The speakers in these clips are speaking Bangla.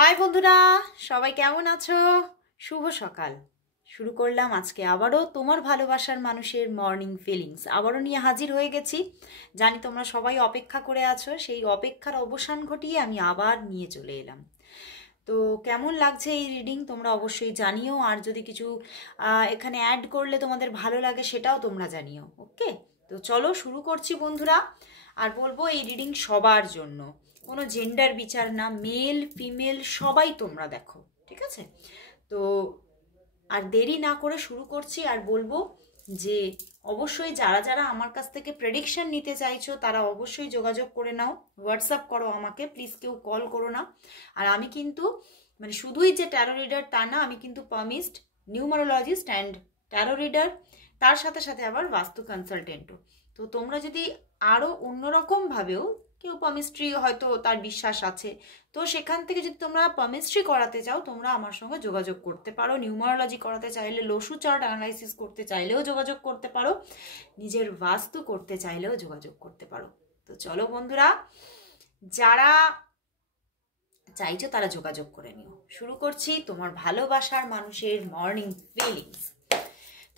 হাই বন্ধুরা, সবাই কেমন আছো? শুভ সকাল। শুরু করলাম আজকে আবারও তোমার ভালোবাসার মানুষের মর্নিং ফিলিংস আবারও নিয়ে হাজির হয়ে গেছি। জানি তোমরা সবাই অপেক্ষা করে আছো, সেই অপেক্ষার অবসান ঘটিয়ে আমি আবার নিয়ে চলে এলাম। তো কেমন লাগছে এই রিডিং তোমরা অবশ্যই জানিও, আর যদি কিছু এখানে অ্যাড করলে তোমাদের ভালো লাগে সেটাও তোমরা জানিও। ওকে, তো চলো শুরু করছি বন্ধুরা। আর বলবো এই রিডিং সবার জন্য, কোনো জেন্ডার বিচার না, মেল ফিমেল সবাই তোমরা দেখো, ঠিক আছে? তো আর দেরি না করে শুরু করছি। আর বলবো যে অবশ্যই যারা যারা আমার কাছ থেকে প্রেডিকশন নিতে চাইছো তারা অবশ্যই যোগাযোগ করে নাও, হোয়াটসঅ্যাপ করো আমাকে, প্লিজ কেউ কল করো না। আর আমি কিন্তু মানে শুধুই যে ট্যারো রিডার তা না, আমি কিন্তু palmist, numerologist and taro reader, তার সাথে সাথে আবার বাস্তু কনসালটেন্টও। তো তোমরা যদি আরও অন্যরকমভাবেও, কেউ পামিস্ট্রি হয়তো তার বিশ্বাস আছে, তো সেখান থেকে যদি তোমরা পামিস্ট্রি করাতে চাও তোমরা আমার সঙ্গে যোগাযোগ করতে পারো। নিউমারোলজি করাতে চাইলে, লসু চার্ট অ্যানালাইসিস করতে চাইলেও যোগাযোগ করতে পারো, নিজের বাস্তু করতে চাইলেও যোগাযোগ করতে পারো। তো চলো বন্ধুরা, যারা চাইছো তারা যোগাযোগ করে নিও। শুরু করছি তোমার ভালোবাসার মানুষের মর্নিং ফিলিংস।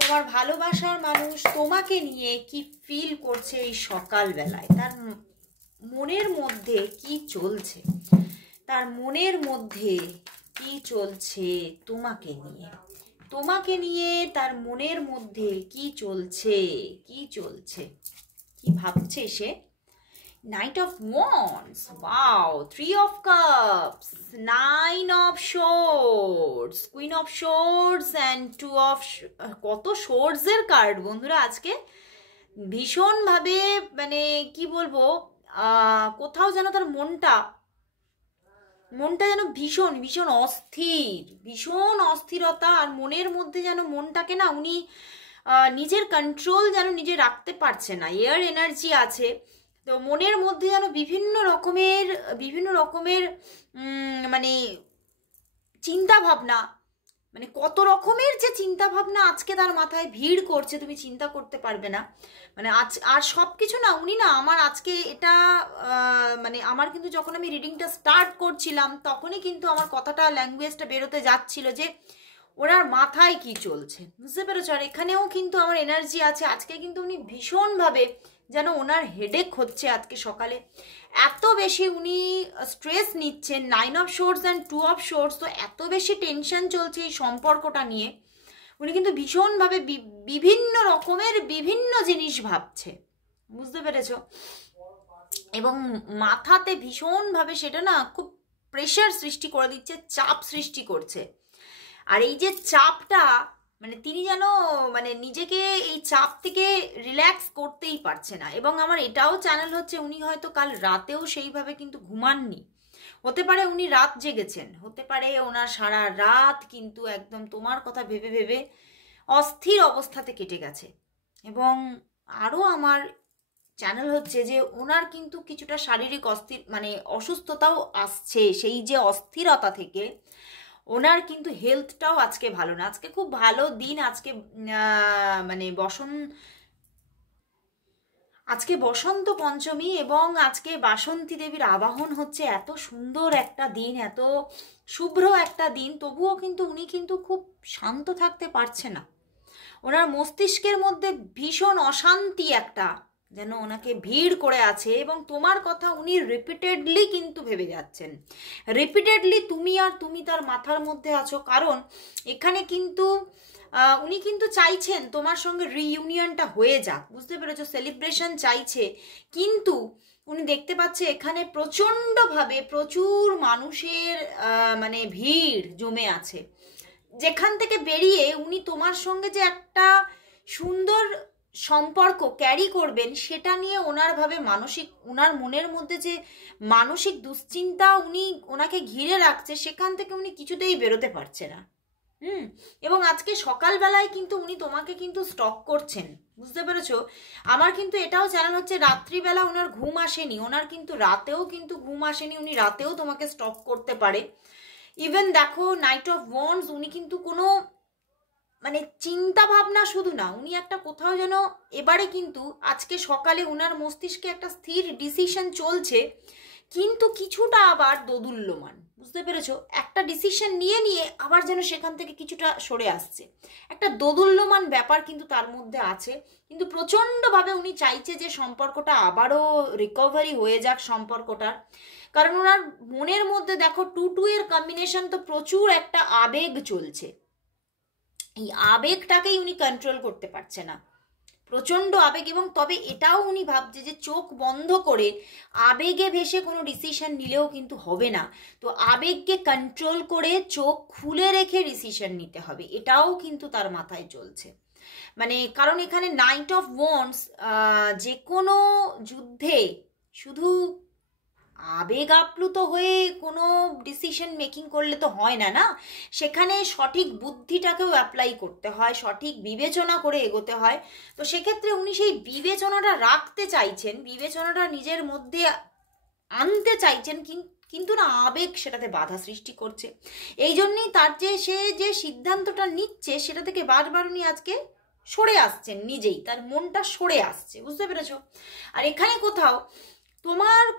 তোমার ভালোবাসার মানুষ তোমাকে নিয়ে কি ফিল করছে এই সকালবেলায়, তার মনের মধ্যে কি চলছে, তার মনের মধ্যে কি চলছে তোমাকে নিয়ে, তোমাকে নিয়ে তার মনের মধ্যে কি চলছে, কি চলছে, কি ভাবছে সে। Knight of Wands, wow, Three of Cups, Nine of Swords, Queen of Swords and Two of কত Swords এর কার্ড বন্ধুরা আজকে। ভীষণভাবে মানে কি বলবো, কোথাও যেন তার মনটা যেন ভীষণ ভীষণ অস্থির, ভীষণ অস্থিরতা। আর মনের মধ্যে যেন মনটাকে না উনি নিজের কন্ট্রোল যেন নিজে রাখতে পারছে না, এয়ার এনার্জি আছে। তো মনের মধ্যে যেন বিভিন্ন রকমের মানে চিন্তা ভাবনা, মানে কত রকমের যে চিন্তা ভাবনা আজকে তার মাথায় ভিড় করছে, তুমি চিন্তা করতে পারবে না। মানে আর সব কিছু না উনি না আমার আজকে এটা মানে আমার কিন্তু যখন আমি রিডিংটা স্টার্ট করছিলাম তখনই কিন্তু আমার কথাটা, ল্যাঙ্গুয়েজটা বেরোতে যাচ্ছিল যে ওনার মাথায় কি চলছে, বুঝতে পেরেছো? আর এখানেও কিন্তু আমার এনার্জি আছে আজকে, কিন্তু উনি ভীষণভাবে যেন ওনার হেডেক হচ্ছে আজকে সকালে, এত বেশি উনি স্ট্রেস নিচ্ছেন। Nine of shorts and two of shorts, তো এত বেশি টেনশন চলছে এই সম্পর্কটা নিয়ে। উনি কিন্তু ভীষণভাবে বিভিন্ন রকমের বিভিন্ন জিনিস ভাবছে, বুঝতে পেরেছো? এবং মাথাতে ভীষণভাবে সেটা না খুব প্রেশার সৃষ্টি করে দিচ্ছে, চাপ সৃষ্টি করছে। আর এই যে চাপটা, মানে তিনি যেন মানে নিজেকে এই চাপ থেকে রিল্যাক্স করতেই পারছে না। এবং আমার এটাও চ্যানেল হচ্ছে উনি হয়তো কাল রাতেও সেইভাবে কিন্তু ঘুমাননি, হতে পারে উনি রাত জেগেছেন, হতে পারে ওনার সারা রাত কিন্তু একদম তোমার কথা ভেবে ভেবে অস্থির অবস্থাতে কেটে গেছে। এবং আরও আমার চ্যানেল হচ্ছে যে ওনার কিন্তু কিছুটা শারীরিক মানে অসুস্থতাও আসছে, সেই যে অস্থিরতা থেকে ওনার কিন্তু হেলথটাও আজকে ভালো না। আজকে খুব ভালো দিন, আজকে মানে আজকে বসন্ত পঞ্চমী এবং আজকে বাসন্তী দেবীর আবাহন হচ্ছে। এত সুন্দর একটা দিন, এত শুভ্র একটা দিন, তবুও কিন্তু উনি কিন্তু খুব শান্ত থাকতে পারছে না। ওনার মস্তিষ্কের মধ্যে ভীষণ অশান্তি একটা যেন ওনাকে ভিড় করে আছে। এবং তোমার কথা উনি রিপিটেডলি কিন্তু ভেবে যাচ্ছেন, রিপিটেডলি তুমি তার মাথার মধ্যে আছো। কারণ এখানে কিন্তু উনি কিন্তু চাইছেন তোমার সঙ্গে রিইউনিয়নটা হয়ে যাক, বুঝতে পেরেছো? সেলিব্রেশন চাইছে, কিন্তু উনি দেখতে পাচ্ছে এখানে প্রচণ্ডভাবে প্রচুর মানুষের মানে ভিড় জমে আছে, যেখান থেকে বেরিয়ে উনি তোমার সঙ্গে যে একটা সুন্দর সম্পর্ক ক্যারি করবেন সেটা নিয়ে ওনার মনের মধ্যে যে মানসিক দুশ্চিন্তা ওনাকে ঘিরে রাখছে, সেখান থেকে উনি কিছুতেই বেরোতে পারছে না। এবং আজকে সকালবেলায় কিন্তু উনি তোমাকে কিন্তু স্টক করছেন, বুঝতে পেরেছো? আমার কিন্তু এটাও জানানো হচ্ছে রাত্রিবেলা ওনার ঘুম আসেনি, ওনার কিন্তু রাতেও কিন্তু ঘুম আসেনি, উনি রাতেও তোমাকে স্টক করতে পারে। ইভেন দেখো নাইট অফ ওয়ান্ডস, উনি কিন্তু কোনো মানে চিন্তা ভাবনা শুধু না, উনি একটা কোথাও যেন এবারে কিন্তু আজকে সকালে ওনার মস্তিষ্কে একটা স্থির ডিসিশন চলছে কিন্তু কিছুটা আবার দোদুল্যমান, বুঝতে পেরেছো? একটা ডিসিশন নিয়ে নিয়ে আবার যেন সেখান থেকে কিছুটা সরে আসছে, একটা দোদুল্যমান ব্যাপার কিন্তু তার মধ্যে আছে। কিন্তু প্রচণ্ডভাবে উনি চাইছে যে সম্পর্কটা আবারও রিকভারি হয়ে যাক সম্পর্কটার, কারণ ওনার মনের মধ্যে দেখো 2-2 এর কম্বিনেশন, তো প্রচুর একটা আবেগ চলছে। এই আবেগটাকেই উনি কন্ট্রোল করতে পারছে না, প্রচণ্ড আবেগ। এবং তবে এটাও উনি ভাবছে যে চোখ বন্ধ করে আবেগে ভেসে কোনো ডিসিশন নিলেও কিন্তু হবে না, তো আবেগকে কন্ট্রোল করে চোখ খুলে রেখে ডিসিশন নিতে হবে, এটাও কিন্তু তার মাথায় চলছে। মানে কারণ এখানে নাইট অফ ওয়ান্ডস, যে কোনো যুদ্ধে শুধু আবেগ আপ্লুত হয়ে কোনো ডিসিশন মেকিং করলে তো হয় না, না, সেখানে সঠিক বুদ্ধিটাকেও অ্যাপ্লাই করতে হয়, সঠিক বিবেচনা করে এগোতে হয়। তো সেক্ষেত্রে উনি সেই বিবেচনাটা রাখতে চাইছেন, বিবেচনাটা নিজের মধ্যে আনতে চাইছেন, কিন্তু না, আবেগ সেটাতে বাধা সৃষ্টি করছে। এই জন্যই তার সে যে সিদ্ধান্তটা নিচ্ছে সেটা থেকে বারবার উনি আজকে সরে আসছেন, নিজেই তার মনটা সরে আসছে, বুঝতে পেরেছো? আর এখানে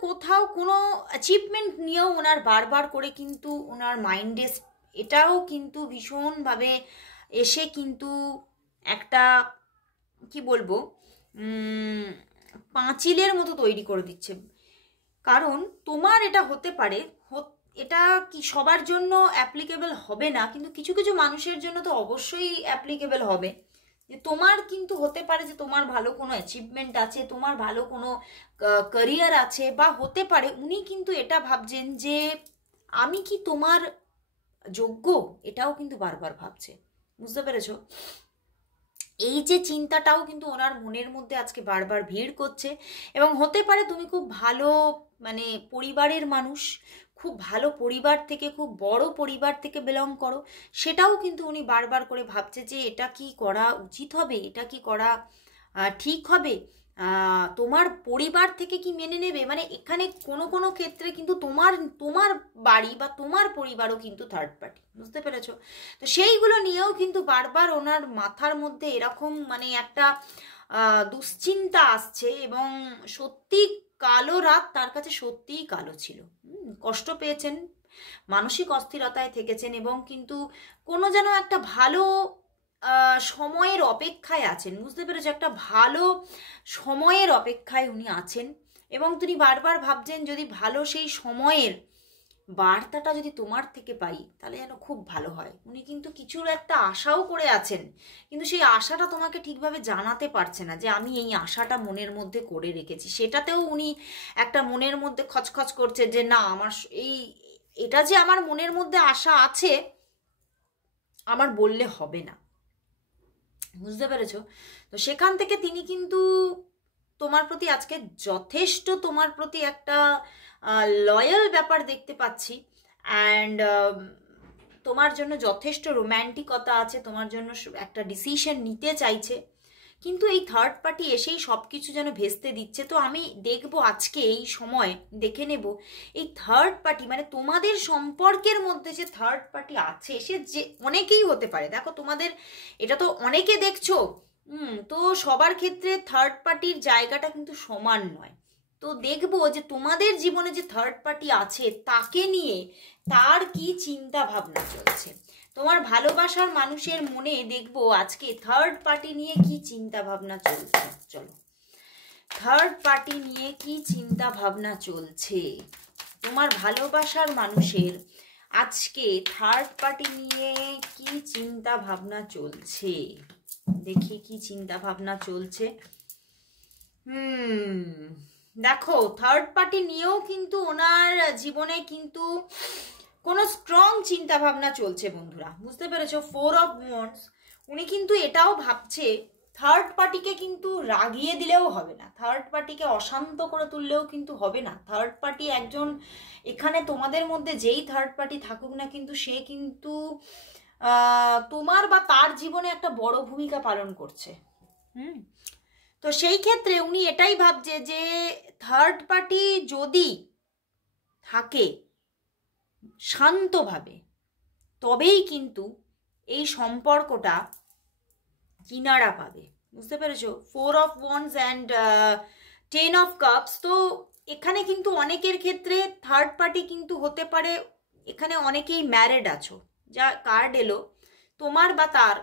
কোথাও কোনো অ্যাচিভমেন্ট নিয়েও ওনার বারবার করে কিন্তু ওনার মাইন্ডে এটাও কিন্তু ভীষণভাবে এসে কিন্তু একটা, কি বলবো, পাঁচিলের মতো তৈরি করে দিচ্ছে। কারণ তোমার এটা হতে পারে, এটা কি সবার জন্য অ্যাপ্লিকেবল হবে না, কিন্তু কিছু কিছু মানুষের জন্য তো অবশ্যই অ্যাপ্লিকেবল হবে। যে তোমার কিন্তু হতে পারে যে তোমার ভালো কোনো অ্যাচিভমেন্ট আছে, তোমার ভালো কোনো ক্যারিয়ার আছে, বা হতে পারে উনি কিন্তু এটা ভাবছেন যে আমি কি তোমার যোগ্য, এটাও কিন্তু বারবার ভাবছে, বুঝতে পেরেছো? এই যে চিন্তাটাও কিন্তু ওনার মনের মধ্যে আজকে বারবার ভিড় করছে। এবং হতে পারে তুমি খুব ভালো, মানে পরিবারের মানুষ, খুব ভালো পরিবার থেকে, খুব বড় পরিবার থেকে বিলং করো, সেটাও কিন্তু উনি বারবার করে ভাবছে যে এটা কি করা উচিত হবে, এটা কি করা ঠিক হবে, তোমার পরিবার থেকে কি মেনে নেবে। মানে এখানে কোনো কোনো ক্ষেত্রে কিন্তু তোমার তোমার বাড়ি বা তোমার পরিবারও কিন্তু থার্ড পার্টি, বুঝতে পেরেছো? তো সেইগুলো নিয়েও কিন্তু বারবার ওনার মাথার মধ্যে এরকম মানে একটা দুশ্চিন্তা আসছে। এবং সত্যি কালো রাত তার কাছে সত্যিই কালো ছিল, কষ্ট পেয়েছেন, মানসিক অস্থিরতায় থেকেছেন, এবং কিন্তু কোনো যেন একটা ভালো সময়ের অপেক্ষায় আছেন, বুঝতে পেরেছো? একটা ভালো সময়ের অপেক্ষায় উনি আছেন। এবং তিনি বারবার ভাবছেন যদি ভালো সেই সময়ের বার্তাটা যদি তোমার থেকে পাই তাহলে যেন খুব ভালো হয়। উনি কিন্তু কিছুর একটা আশাও করে আছেন, কিন্তু সেই আশাটা তোমাকে ঠিকভাবে জানাতে পারছে না যে আমি এই আশাটা মনের মধ্যে করে রেখেছি। সেটাতেও উনি একটা মনের মধ্যে খচখচ করছে যে না, আমার এটা যে আমার মনের মধ্যে আশা আছে, আমার বললে হবে না, বুঝতে পেরেছো? তো সেখান থেকে তিনি কিন্তু তোমার প্রতি আজকে যথেষ্ট, তোমার প্রতি একটা লয়াল ব্যাপার দেখতে পাচ্ছি। অ্যান্ড তোমার জন্য যথেষ্ট রোম্যান্টিকতা আছে, তোমার জন্য একটা ডিসিশন নিতে চাইছে, কিন্তু এই থার্ড পার্টি এসেই সব কিছু যেন ভেস্তে দিচ্ছে। তো আমি দেখবো আজকে এই সময় দেখে নেব এই থার্ড পার্টি, মানে তোমাদের সম্পর্কের মধ্যে যে থার্ড পার্টি আছে, সে যে অনেকেই হতে পারে। দেখো তোমাদের এটা তো অনেকে দেখছো, তো সবার ক্ষেত্রে থার্ড পার্টির জায়গাটা কিন্তু সমান নয়। তো দেখবো যে তোমাদের জীবনে যে থার্ড পার্টি আছে তাকে নিয়ে তার কি চিন্তা ভাবনা চলছে। তোমার ভালোবাসার মানুষের মনে দেখবো আজকে থার্ড পার্টি নিয়ে কি চিন্তা ভাবনা চলছে। চলো, থার্ড পার্টি নিয়ে কি চিন্তা ভাবনা চলছে তোমার ভালোবাসার মানুষের, আজকে থার্ড পার্টি নিয়ে কি চিন্তা ভাবনা চলছে, দেখি কি চিন্তা ভাবনা চলছে। দেখো থার্ড পার্টি নিয়েও কিন্তু ওনার জীবনে কিন্তু কোনো স্ট্রং চিন্তা ভাবনা চলছে বন্ধুরা, বুঝতে পেরেছো? 4 অফ ওয়ান্ডস, উনি কিন্তু এটাও ভাবছে থার্ড পার্টিকে কিন্তু রাগিয়ে দিলেও হবে না, থার্ড পার্টিকে অশান্ত করে তুললেও কিন্তু হবে না। থার্ড পার্টি একজন, এখানে তোমাদের মধ্যে যেই থার্ড পার্টি থাকুক না কিন্তু সে কিন্তু তোমার বা তার জীবনে একটা বড় ভূমিকা পালন করছে। তো সেই ক্ষেত্রে উনি এটাই ভাবছে যে থার্ড পার্টি যদি থাকে শান্তভাবে, তবেই কিন্তু এই সম্পর্কটা কিনারা পাবে, বুঝতে পেরেছো? 4 of wands and 10 of cups. তো এখানে কিন্তু অনেকের ক্ষেত্রে থার্ড পার্টি কিন্তু হতে পারে, এখানে অনেকেই ম্যারিড আছো, যা কার্ড এলো তোমার বা তার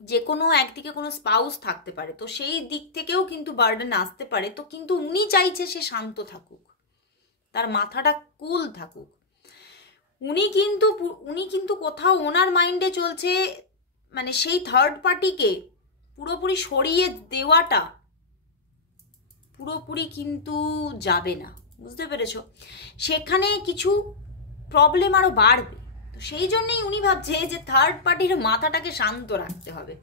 যে কোনো একদিকে কোনো স্পাউস থাকতে পারে, তো সেই দিক থেকেও কিন্তু বার্ডেন আসতে পারে। তো কিন্তু উনি চাইছে সে শান্ত থাকুক, তার মাথাটা কুল থাকুক। উনি কিন্তু কোথাও ওনার মাইন্ডে চলছে মানে সেই থার্ড পার্টিকে পুরোপুরি সরিয়ে দেওয়াটা পুরোপুরি কিন্তু যাবে না, বুঝতে পেরেছো? সেখানে কিছু প্রবলেম আরও বাড়বে। তো সেই জন্যেই উনি ভাবছে যে থার্ড পার্টির মাথাটাকে শান্ত রাখতে হবে।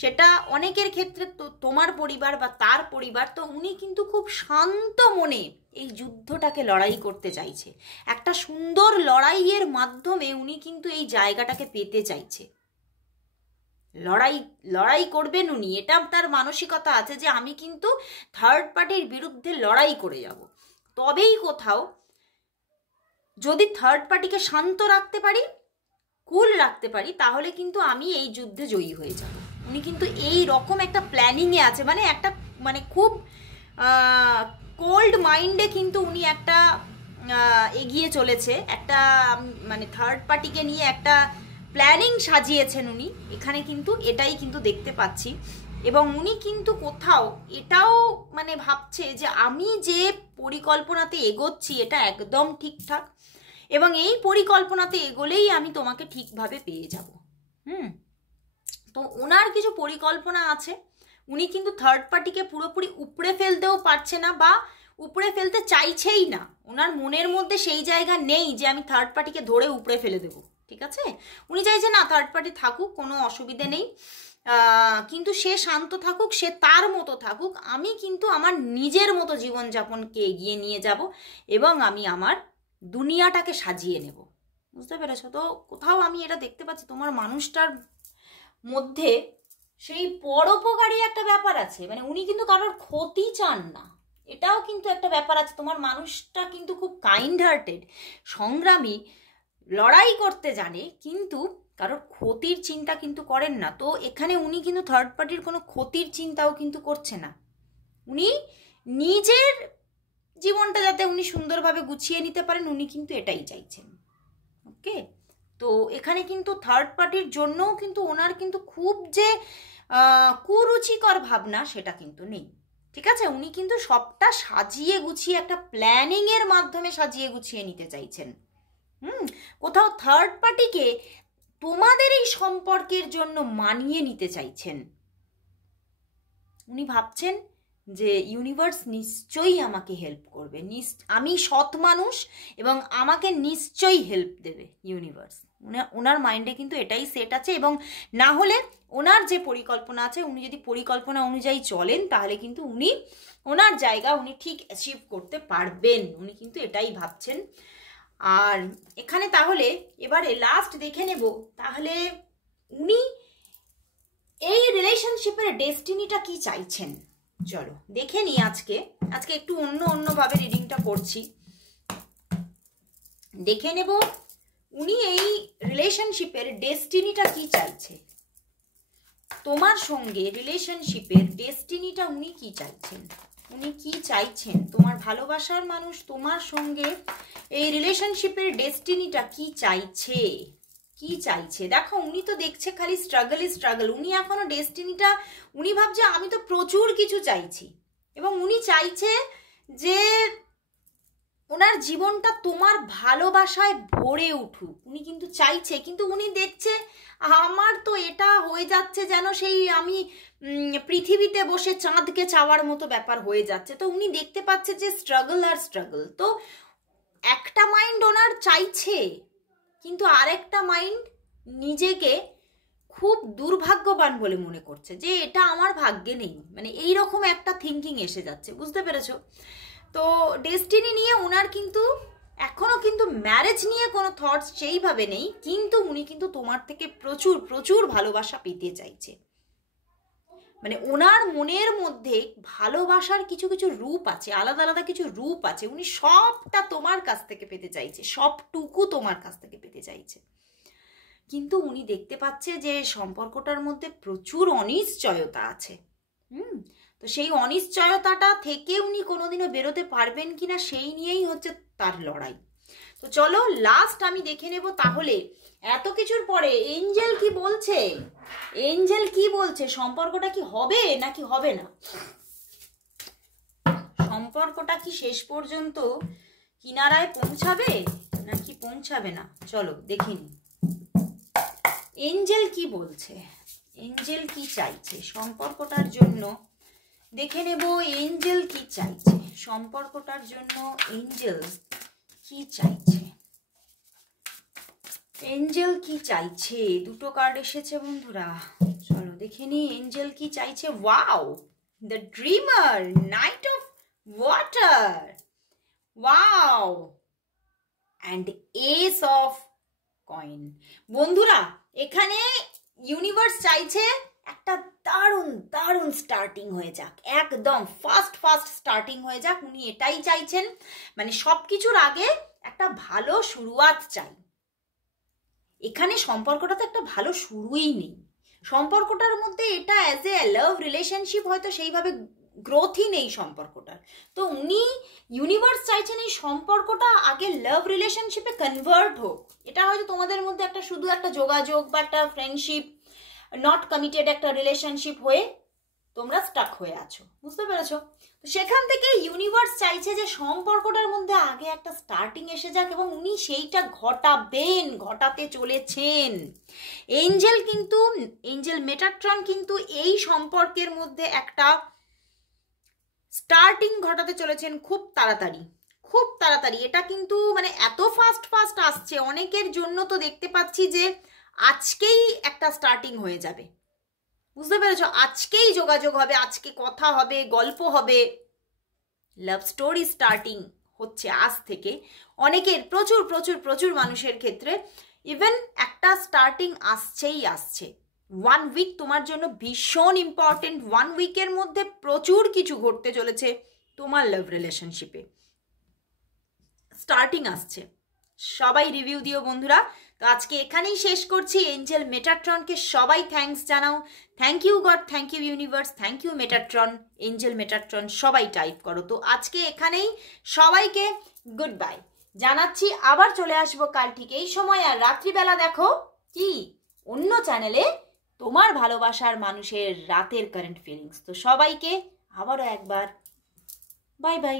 সেটা অনেকের ক্ষেত্রে তো তোমার পরিবার বা তার পরিবার, তো উনি কিন্তু খুব শান্ত মনে এই যুদ্ধটাকে লড়াই করতে চাইছে। একটা সুন্দর লড়াইয়ের মাধ্যমে উনি কিন্তু এই জায়গাটাকে পেতে চাইছে। লড়াই করবেন উনি, এটা তার মানসিকতা আছে যে আমি কিন্তু থার্ড পার্টির বিরুদ্ধে লড়াই করে যাব। তবেই কোথাও যদি থার্ড পার্টিকে শান্ত রাখতে পারি, কুল রাখতে পারি, তাহলে কিন্তু আমি এই যুদ্ধে জয়ী হয়ে যাব। উনি কিন্তু এই রকম একটা প্ল্যানিংয়ে আছে, মানে খুব কোল্ড মাইন্ডে কিন্তু উনি একটা এগিয়ে চলেছে, একটা মানে থার্ড পার্টিকে নিয়ে একটা প্ল্যানিং সাজিয়েছেন উনি। এখানে কিন্তু এটাই কিন্তু দেখতে পাচ্ছি। এবং উনি কিন্তু কোথাও এটাও মানে ভাবছে যে আমি যে পরিকল্পনাতে এগোচ্ছি এটা একদম ঠিকঠাক, এবং এই পরিকল্পনাতে এগোলেই আমি তোমাকে ঠিকভাবে পেয়ে যাব। তো ওনার কিছু পরিকল্পনা আছে। উনি কিন্তু থার্ড পার্টিকে পুরোপুরি উপড়ে ফেলতেও পারছে না বা উপড়ে ফেলতে চাইছেই না। ওনার মনের মধ্যে সেই জায়গা নেই যে আমি থার্ড পার্টিকে ধরে উপড়ে ফেলে দেবো, ঠিক আছে? উনি চাইছে না থার্ড পার্টি থাকুক, কোনো অসুবিধে নেই, কিন্তু সে শান্ত থাকুক, সে তার মতো থাকুক। আমি কিন্তু আমার নিজের মতো জীবনযাপনকে এগিয়ে নিয়ে যাব এবং আমি আমার দুনিয়াটাকে সাজিয়ে নেব, বুঝতে পেরেছো? তো কোথাও আমি এটা দেখতে পাচ্ছি তোমার মানুষটার মধ্যে সেই পরোপকারী একটা ব্যাপার আছে। মানে উনি কিন্তু কারোর ক্ষতি চান না, এটাও কিন্তু একটা ব্যাপার আছে। তোমার মানুষটা কিন্তু খুব কাইন্ড হার্টেড, সংগ্রামী, লড়াই করতে জানে, কিন্তু কারোর ক্ষতির চিন্তা কিন্তু করেন না। তো এখানে উনি কিন্তু থার্ড পার্টির কোনো ক্ষতির চিন্তাও কিন্তু করছে না। উনি নিজের জীবনটা যাতে উনি সুন্দরভাবে গুছিয়ে নিতে পারেন, উনি কিন্তু এটাই চাইছেন। ওকে, তো এখানে কিন্তু থার্ড পার্টির জন্যও কিন্তু ওনার কিন্তু খুব যে কুরুচিকর ভাবনা সেটা কিন্তু নেই, ঠিক আছে? উনি কিন্তু সবটা সাজিয়ে গুছিয়ে একটা প্ল্যানিংয়ের মাধ্যমে সাজিয়ে গুছিয়ে নিতে চাইছেন। কোথাও থার্ড পার্টিকে তোমাদের এই সম্পর্কের জন্য মানিয়ে নিতে চাইছেন। উনি ভাবছেন যে ইউনিভার্স নিশ্চয়ই আমাকে হেল্প করবে, আমি সৎ মানুষ এবং আমাকে নিশ্চয়ই হেল্প দেবে ইউনিভার্স। ওনার মাইন্ডে কিন্তু এটাই সেট আছে। এবং না হলে ওনার যে পরিকল্পনা আছে, উনি যদি পরিকল্পনা অনুযায়ী চলেন তাহলে কিন্তু উনি ওনার জায়গা উনি ঠিক অ্যাচিভ করতে পারবেন, উনি কিন্তু এটাই ভাবছেন। আর এখানে তাহলে এবারে লাস্ট দেখে নেব তাহলে উনি এই রিলেশনশিপের ডেস্টিনিটা কি চাইছেন। চলো দেখে নিই। আজকে একটু অন্যভাবে রিডিংটা করছি, দেখে নেব উনি এই রিলেশনশিপের ডেস্টিনিটা কি চাইছে। তোমার সঙ্গে রিলেশনশিপের ডেস্টিনিটা উনি কি চাইছেন, উনি কি চাইছেন? তোমার ভালোবাসার মানুষ তোমার সঙ্গে এই রিলেশনশিপের ডেস্টিনিটা কি চাইছে, কি চাইছে? দেখো উনি তো দেখছে খালি স্ট্রাগল। উনি এখনো ডেস্টিনিটা উনি ভাবছে আমি তো প্রচুর কিছু চাইছি, এবং উনি চাইছে যে ওনার জীবনটা তোমার ভালোবাসায় ভরে উঠুক। উনি কিন্তু চাইছে, কিন্তু উনি দেখছে আমার তো এটা হয়ে যাচ্ছে যেন সেই আমি পৃথিবীতে বসে চাঁদকে চাওয়ার মতো ব্যাপার হয়ে যাচ্ছে। তো উনি দেখতে পাচ্ছে যে স্ট্রাগল। তো একটা মাইন্ড ওনার চাইছে, কিন্তু আরেকটা মাইন্ড নিজেকে খুব দুর্ভাগ্যবান বলে মনে করছে যে এটা আমার ভাগ্যে নেই, মানে এইরকম একটা থিঙ্কিং এসে যাচ্ছে, বুঝতে পেরেছো? তো ডেস্টিনি নিয়ে ওনার কিন্তু এখনো কিন্তু ম্যারেজ নিয়ে কোনো থটস সেইভাবে নেই, কিন্তু উনি কিন্তু তোমার থেকে প্রচুর প্রচুর ভালোবাসা পেতে চাইছে। মানে ওনার মনের মধ্যে ভালোবাসার কিছু কিছু রূপ আছে, আলাদা আলাদা কিছু রূপ আছে। উনি সবটা তোমার কাছ থেকে পেতে চাইছে, সবটুকু তোমার কাছ থেকে পেতে চাইছে, কিন্তু উনি দেখতে পাচ্ছে যে সম্পর্কটার মধ্যে প্রচুর অনিশ্চয়তা আছে। তো সেই অনিশ্চয়তাটা থেকে উনি কোনোদিনও বেরোতে পারবেন কিনা সেই নিয়েই হচ্ছে তার লড়াই। তো চলো লাস্ট আমি দেখে নেব তাহলে এত কিছুর পরে এঞ্জেল কি বলছে, এঞ্জেল কি বলছে, সম্পর্কটা কি হবে নাকি হবে না, সম্পর্কটা কি শেষ পর্যন্ত কিনারায় পৌঁছাবে নাকি পৌঁছাবে না, চলো দেখে নি এঞ্জেল কি বলছে, এঞ্জেল কি চাইছে সম্পর্কটার জন্য। দেখে নেব এঞ্জেল কি চাইছে সম্পর্কটার জন্য, এঞ্জেল কি চাইছে, এঞ্জেল কি চাইছে। দুটো কার্ড এসেছে বন্ধুরা, চলো দেখে নি এঞ্জেল কি চাইছে। Wow, the dreamer, night of water, wow, and S of coin. বন্ধুরা এখানে ইউনিভার্স চাইছে একটা দারুণ দারুণ স্টার্টিং হয়ে যাক, একদম ফাস্ট ফাস্ট স্টার্টিং হয়ে যাক, উনি এটাই চাইছেন। মানে সব কিছুর আগে একটা ভালো শুরুয়াত চাই। এখানে সম্পর্কটা তো একটা ভালো শুরুই নেই, সম্পর্কটার মধ্যে এটা অ্যাজ এ লাভ রিলেশনশিপ হয়তো সেইভাবে গ্রোথই নেই সম্পর্কটার। তো উনি ইউনিভার্স চাইছেন এই সম্পর্কটা আগে লাভ রিলেশনশিপে কনভার্ট হোক। এটা হয়তো তোমাদের মধ্যে একটা শুধু একটা যোগাযোগ বা একটা ফ্রেন্ডশিপ, নট কমিটেড একটা রিলেশনশিপ হয়ে তোমরা স্টাক হয়ে আছো, বুঝতে পেরেছো? তো সেখান থেকে ইউনিভার্স চাইছে যে সম্পর্কটার মধ্যে আগে একটা স্টার্টিং এসে যাক, এবং উনি সেইটা ঘটাবেন, ঘটাতে চলেছেন। এঞ্জেল কিন্তু, এঞ্জেল মেটাট্রন কিন্তু এই সম্পর্কের মধ্যে একটা স্টার্টিং ঘটাতে চলেছেন খুব তাড়াতাড়ি, খুব তাড়াতাড়ি। এটা কিন্তু মানে এত ফাস্ট ফাস্ট আসছে অনেকের জন্য, তো দেখতে পাচ্ছি যে আজকেই একটা স্টার্টিং হয়ে যাবে, বুঝতে পেরেছো? আজকেই যোগাযোগ হবে, আজকে কথা হবে, গল্প হবে, লাভ স্টোরি স্টার্টিং হচ্ছে আজ থেকে। অনেকের প্রচুর প্রচুর প্রচুর মানুষের ক্ষেত্রে ইভেন একটা স্টার্টিং আসছেই আসছে। 1 উইক তোমার জন্য ভীষণ ইম্পর্টেন্ট। 1 উইকের মধ্যে প্রচুর কিছু ঘটতে চলেছে তোমার লাভ রিলেশনশিপে, স্টার্টিং আসছে। সবাই রিভিউ দিও বন্ধুরা। তো আজকে এখানেই শেষ করছি। এঞ্জেল মেটাট্রনকে সবাই থ্যাঙ্কস জানাও। Thank you God, thank you universe, thank you Metatron, angel Metatron সবাই টাইপ করো। তো আজকে এখানেই সবাইকে গুড বাই জানাচ্ছি। আবার চলে আসবো কাল ঠিক এই সময়। আর রাত্রিবেলা দেখো কি অন্য চ্যানেলে তোমার ভালোবাসার মানুষের রাতের কারেন্ট ফিলিংস। তো সবাইকে আবারও একবার বাই বাই।